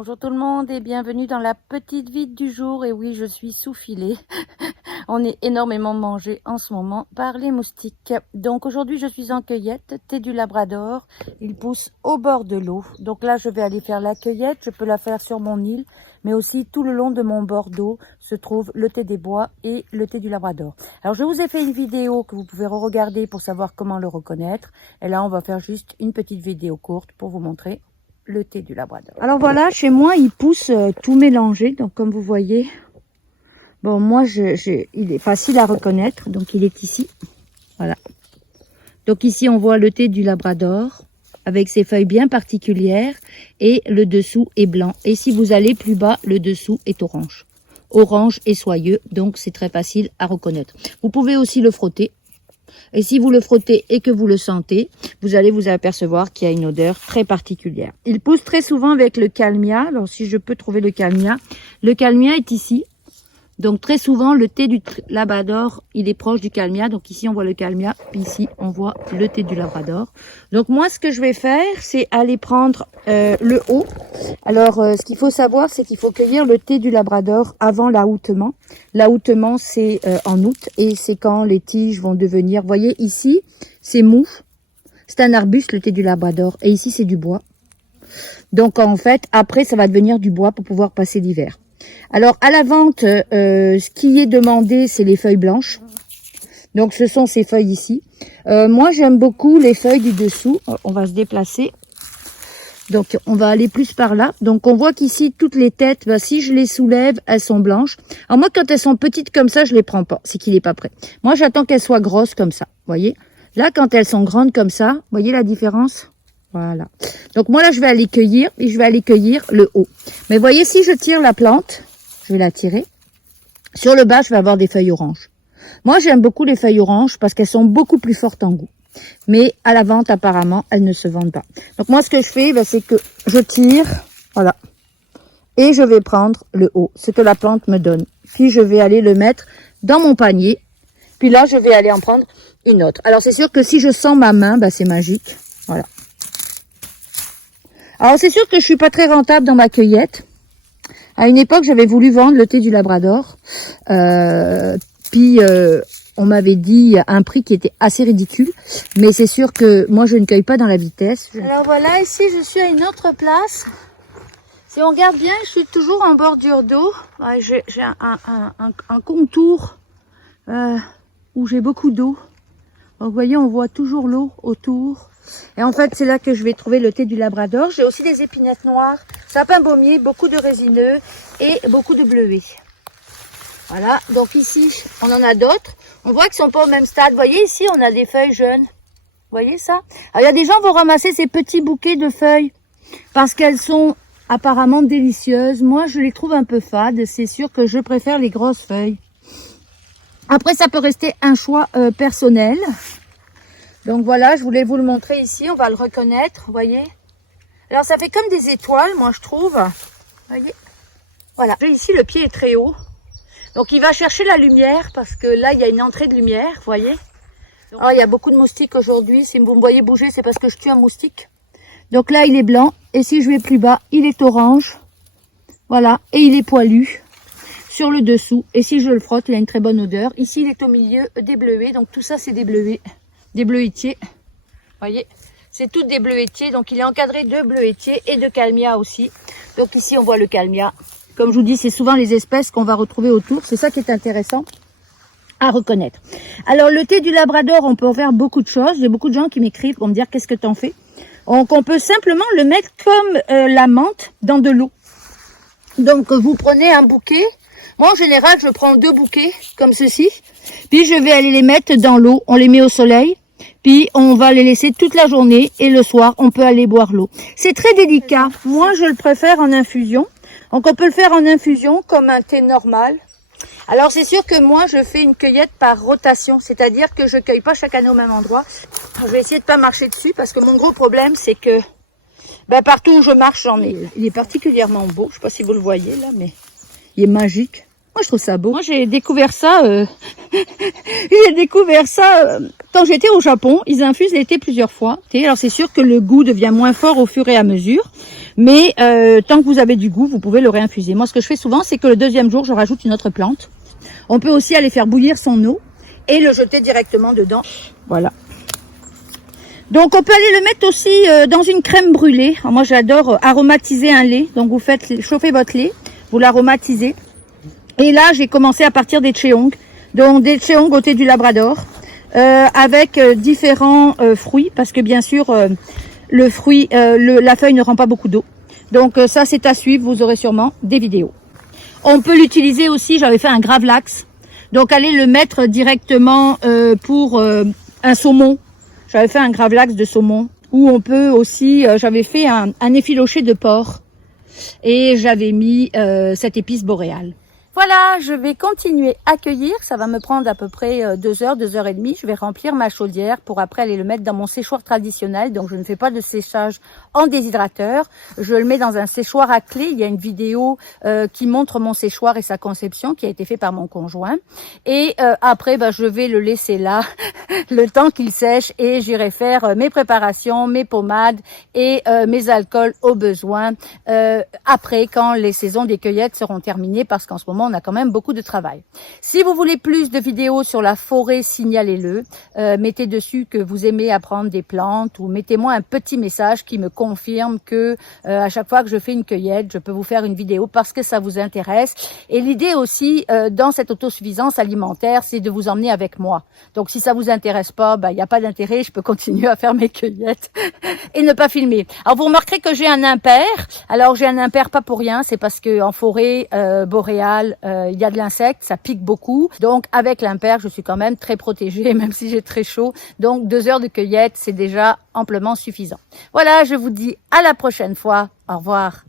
Bonjour tout le monde et bienvenue dans la petite vide du jour. Et oui, je suis sous filet. On est énormément mangé en ce moment par les moustiques. Donc aujourd'hui, je suis en cueillette, thé du Labrador. Il pousse au bord de l'eau. Donc là, je vais aller faire la cueillette. Je peux la faire sur mon île, mais aussi tout le long de mon bord d'eau se trouve le thé des bois et le thé du Labrador. Alors je vous ai fait une vidéo que vous pouvez re-regarder pour savoir comment le reconnaître. Et là, on va faire juste une petite vidéo courte pour vous montrer le thé du Labrador. Alors voilà, chez moi, il pousse tout mélangé. Donc comme vous voyez, bon, moi, il est facile à reconnaître. Donc il est ici. Voilà. Donc ici, on voit le thé du Labrador avec ses feuilles bien particulières et le dessous est blanc. Et si vous allez plus bas, le dessous est orange. Orange et soyeux, donc c'est très facile à reconnaître. Vous pouvez aussi le frotter. Et si vous le frottez et que vous le sentez, vous allez vous apercevoir qu'il y a une odeur très particulière. Il pousse très souvent avec le Kalmia. Alors si je peux trouver le Kalmia est ici. Donc très souvent le thé du Labrador, il est proche du Kalmia. Donc ici on voit le Kalmia, puis ici on voit le thé du Labrador. Donc moi ce que je vais faire, c'est aller prendre le haut. Alors ce qu'il faut savoir, c'est qu'il faut cueillir le thé du Labrador avant l'ahoutement. L'ahoutement c'est en août et c'est quand les tiges vont devenir, vous voyez ici c'est mou, c'est un arbuste le thé du Labrador et ici c'est du bois. Donc en fait après ça va devenir du bois pour pouvoir passer l'hiver. Alors à la vente, ce qui est demandé, c'est les feuilles blanches. Donc ce sont ces feuilles ici. Moi j'aime beaucoup les feuilles du dessous. On va se déplacer. Donc on va aller plus par là. Donc on voit qu'ici toutes les têtes, si je les soulève, elles sont blanches. Alors moi quand elles sont petites comme ça, je les prends pas. C'est qu'il n'est pas prêt. Moi j'attends qu'elles soient grosses comme ça. Vous voyez? Là quand elles sont grandes comme ça, vous voyez la différence? Voilà. Donc moi là je vais aller cueillir et je vais aller cueillir le haut. Mais voyez, si je tire la plante, je vais la tirer. Sur le bas, je vais avoir des feuilles oranges. Moi j'aime beaucoup les feuilles oranges parce qu'elles sont beaucoup plus fortes en goût. Mais à la vente apparemment, elles ne se vendent pas. Donc moi ce que je fais, c'est que je tire, voilà. Et je vais prendre le haut, ce que la plante me donne. Puis je vais aller le mettre dans mon panier. Puis là je vais aller en prendre une autre. Alors c'est sûr que si je sens ma main, c'est magique. Voilà. Alors c'est sûr que je suis pas très rentable dans ma cueillette. À une époque, j'avais voulu vendre le thé du Labrador. Puis on m'avait dit un prix qui était assez ridicule. Mais c'est sûr que moi, je ne cueille pas dans la vitesse. Alors voilà, ici, je suis à une autre place. Si on regarde bien, je suis toujours en bordure d'eau. Ouais, j'ai un contour où j'ai beaucoup d'eau. Vous voyez, on voit toujours l'eau autour. Et en fait, c'est là que je vais trouver le thé du Labrador. J'ai aussi des épinettes noires, sapin baumier, beaucoup de résineux et beaucoup de bleuets. Voilà, donc ici, on en a d'autres. On voit qu'ils sont pas au même stade. Vous voyez, ici, on a des feuilles jeunes. Vous voyez ça? Alors, il y a des gens qui vont ramasser ces petits bouquets de feuilles parce qu'elles sont apparemment délicieuses. Moi, je les trouve un peu fades. C'est sûr que je préfère les grosses feuilles. Après, ça peut rester un choix personnel. Donc voilà, je voulais vous le montrer ici, on va le reconnaître, vous voyez. Alors ça fait comme des étoiles, moi je trouve. Vous voyez. Voilà, ici le pied est très haut. Donc il va chercher la lumière parce que là il y a une entrée de lumière, vous voyez. Alors il y a beaucoup de moustiques aujourd'hui, si vous me voyez bouger, c'est parce que je tue un moustique. Donc là il est blanc, et si je vais plus bas, il est orange. Voilà, et il est poilu sur le dessous. Et si je le frotte, il a une très bonne odeur. Ici il est au milieu des bleuets, donc tout ça c'est des bleuets. Des bleuetiers, voyez, c'est toutes des bleuetiers, donc il est encadré de bleuetiers et de Kalmia aussi. Donc ici on voit le Kalmia. Comme je vous dis, c'est souvent les espèces qu'on va retrouver autour, c'est ça qui est intéressant à reconnaître. Alors le thé du Labrador, on peut en faire beaucoup de choses. J'ai beaucoup de gens qui m'écrivent pour me dire qu'est-ce que t'en fais. Donc on peut simplement le mettre comme la menthe dans de l'eau. Donc vous prenez un bouquet. Moi en général je prends 2 bouquets comme ceci. Puis je vais aller les mettre dans l'eau, on les met au soleil, puis on va les laisser toute la journée et le soir on peut aller boire l'eau. C'est très délicat, moi je le préfère en infusion, donc on peut le faire en infusion comme un thé normal. Alors c'est sûr que moi je fais une cueillette par rotation, c'est-à-dire que je cueille pas chaque année au même endroit. Je vais essayer de pas marcher dessus parce que mon gros problème c'est que partout où je marche j'en ai. Il est particulièrement beau, je sais pas si vous le voyez là, mais il est magique. Moi, je trouve ça beau. Moi, j'ai découvert ça, quand j'étais au Japon. Ils infusent l'été plusieurs fois. Alors, c'est sûr que le goût devient moins fort au fur et à mesure. Mais tant que vous avez du goût, vous pouvez le réinfuser. Moi, ce que je fais souvent, c'est que le deuxième jour, je rajoute une autre plante. On peut aussi aller faire bouillir son eau et le jeter directement dedans. Voilà. Donc, on peut aller le mettre aussi dans une crème brûlée. Alors, moi, j'adore aromatiser un lait. Donc, vous faites chauffer votre lait, vous l'aromatisez. Et là, j'ai commencé à partir des cheong, donc des cheong au thé du Labrador, avec différents fruits, parce que bien sûr, le fruit, la feuille ne rend pas beaucoup d'eau. Donc ça, c'est à suivre, vous aurez sûrement des vidéos. On peut l'utiliser aussi, j'avais fait un gravlax, donc allez le mettre directement pour un saumon. J'avais fait un gravlax de saumon, ou on peut aussi, j'avais fait un effiloché de porc, et j'avais mis cette épice boréale. Voilà, je vais continuer à cueillir. Ça va me prendre à peu près 2 heures, 2 heures et demie. Je vais remplir ma chaudière pour après aller le mettre dans mon séchoir traditionnel. Donc, je ne fais pas de séchage en déshydrateur. Je le mets dans un séchoir à clé. Il y a une vidéo qui montre mon séchoir et sa conception qui a été fait par mon conjoint. Et après, je vais le laisser là le temps qu'il sèche et j'irai faire mes préparations, mes pommades et mes alcools au besoin après quand les saisons des cueillettes seront terminées parce qu'en ce moment, on a quand même beaucoup de travail. Si vous voulez plus de vidéos sur la forêt, signalez-le. Mettez dessus que vous aimez apprendre des plantes ou mettez-moi un petit message qui me confirme que à chaque fois que je fais une cueillette, je peux vous faire une vidéo parce que ça vous intéresse. Et l'idée aussi dans cette autosuffisance alimentaire, c'est de vous emmener avec moi. Donc si ça vous intéresse pas, il n'y a pas d'intérêt, je peux continuer à faire mes cueillettes et ne pas filmer. Alors vous remarquerez que j'ai un impair. Alors j'ai un impair pas pour rien, c'est parce que en forêt boréale, il y a de l'insecte, ça pique beaucoup. Donc avec l'impair, je suis quand même très protégée, même si j'ai très chaud. Donc 2 heures de cueillette, c'est déjà amplement suffisant. Voilà, je vous dis à la prochaine fois. Au revoir.